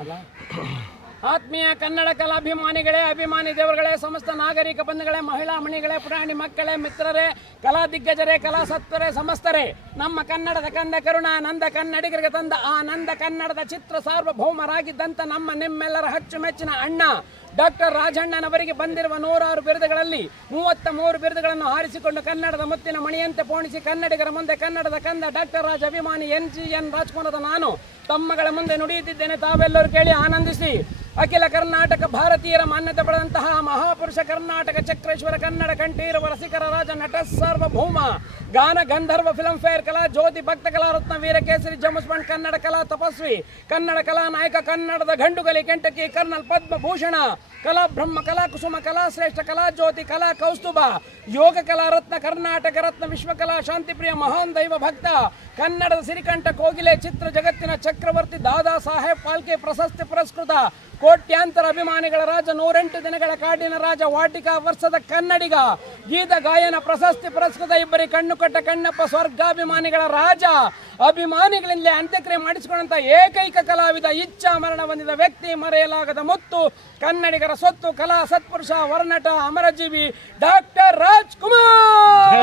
ಅಲ್ಲ ಆತ್ಮೀಯ ಕನ್ನಡ ಕಲಾಭಿಮಾನಿಗಳೇ, ಅಭಿಮಾನಿ ದೇವರುಗಳೇ, ಸಮಸ್ತ ನಾಗರಿಕ ಬಂಧುಗಳೇ, ಮಹಿಳಾ ಮಣಿಗಳೇ, ಪುರಾಣಿ ಮಕ್ಕಳೇ, ಮಿತ್ರರೇ, ಕಲಾ ದಿಗ್ಗಜರೇ, ಕಲಾ ಸತ್ವರೇ, ಸಮಸ್ತರೇ, ನಮ್ಮ ಕನ್ನಡದ ಕಂದ ಕರುಣಾನಂದ ಕನ್ನಡಿಗರಿಗೆ ತಂದ ಆನಂದ ಕನ್ನಡದ ಚಿತ್ರ ಸಾರ್ವಭೌಮರಾಗಿದ್ದಂಥ ನಿಮ್ಮೆಲ್ಲರ ಅಚ್ಚುಮೆಚ್ಚಿನ ಅಣ್ಣ ಡಾಕ್ಟರ್ ರಾಜಣ್ಣನವರಿಗೆ ಬಂದಿರುವ 106 ಬಿರುದುಗಳಲ್ಲಿ 33 ಬಿರುದುಗಳನ್ನು ಹಾರಿಸಿಕೊಂಡು ಕನ್ನಡದ ಮುತ್ತಿನ ಮಣಿಯಂತೆ ಪೋಣಿಸಿ ಕನ್ನಡಿಗರ ಮುಂದೆ ಕನ್ನಡದ ಕಂದ ಡಾಕ್ಟರ್ ರಾಜ್ ಅಭಿಮಾನಿ NGN ರಾಜ್ಕುಮಾರದ ನಾನು ತಮ್ಮಗಳ ಮುಂದೆ ನುಡಿಯುತ್ತಿದ್ದೇನೆ. ತಾವೆಲ್ಲರೂ ಕೇಳಿ ಆನಂದಿಸಿ. ಅಖಿಲ ಕರ್ನಾಟಕ ಭಾರತೀಯರ ಮಾನ್ಯತೆ ಪಡೆದಂತಹ ಮಹಾಪುರುಷ ಕರ್ನಾಟಕ ಚಕ್ರೇಶ್ವರ ಕನ್ನಡ ಕಂಠೀರವ ರಸಿಕರ ರಾಜ ನಟ ಸಾರ್ವಭೌಮ ಗಾನ ಗಂಧರ್ವ ಫಿಲ್ಮ್ ಫೇರ್ ಕಲಾ ಜ್ಯೋತಿ ಭಕ್ತ ಕಲಾ ರತ್ನ ವೀರಕೇಸರಿ ಜಮಸ್ಮಂಡ್ ಕನ್ನಡ ಕಲಾ ತಪಸ್ವಿ ಕನ್ನಡ ಕಲಾ ನಾಯಕ ಕನ್ನಡದ ಗಂಡುಗಲಿ ಕೆಂಟಕಿ ಕರ್ನಲ್ ಪದ್ಮಭೂಷಣ ಕಲಾ ಬ್ರಹ್ಮ ಕಲಾ ಕುಸುಮ ಕಲಾ ಶ್ರೇಷ್ಠ ಕಲಾ ಜ್ಯೋತಿ ಕಲಾ ಕೌಸ್ತುಭ ಯೋಗ ಕಲಾ ರತ್ನ ಕರ್ನಾಟಕ ರತ್ನ ವಿಶ್ವಕಲಾ ಶಾಂತಿಪ್ರಿಯ ಮಹಾನ್ ದೈವ ಭಕ್ತ ಕನ್ನಡದ ಸಿರಿಕಂಠ ಕೋಗಿಲೆ ಚಿತ್ರ ಜಗತ್ತಿನ ಚಕ್ರವರ್ತಿ ದಾದಾ ಸಾಹೇಬ್ ಫಾಲ್ಕೆ ಪ್ರಶಸ್ತಿ ಪುರಸ್ಕೃತ ಕೋಟ್ಯಾಂತರ ಅಭಿಮಾನಿಗಳ ರಾಜ 108 ದಿನಗಳ ಕಾಡಿನ ರಾಜ ವಾಟಿಕಾ ವರ್ಷದ ಕನ್ನಡಿಗ ಗೀತ ಗಾಯನ ಪ್ರಶಸ್ತಿ ಪುರಸ್ಕೃತ ಇಬ್ಬರಿ ಕಣ್ಣು ಕಟ್ಟ ಕಣ್ಣಪ್ಪ ಸ್ವರ್ಗಾಭಿಮಾನಿಗಳ ರಾಜ ಅಭಿಮಾನಿಗಳಿಂದ ಅಂತ್ಯಕ್ರಿಯೆ ಮಾಡಿಸಿಕೊಂಡಂತ ಏಕೈಕ ಕಲಾವಿದ ಇಚ್ಛಾ ಮರಣ ಹೊಂದಿದ ವ್ಯಕ್ತಿ ಮರೆಯಲಾಗದ ಮುತ್ತು ಕನ್ನಡಿಗರ ಸ್ವತ್ತು ಕಲಾ ಸತ್ಪುರುಷ ವರ್ನಟ ಅಮರಜೀವಿ ಡಾಕ್ಟರ್ ರಾಜ್ಕುಮಾರ್.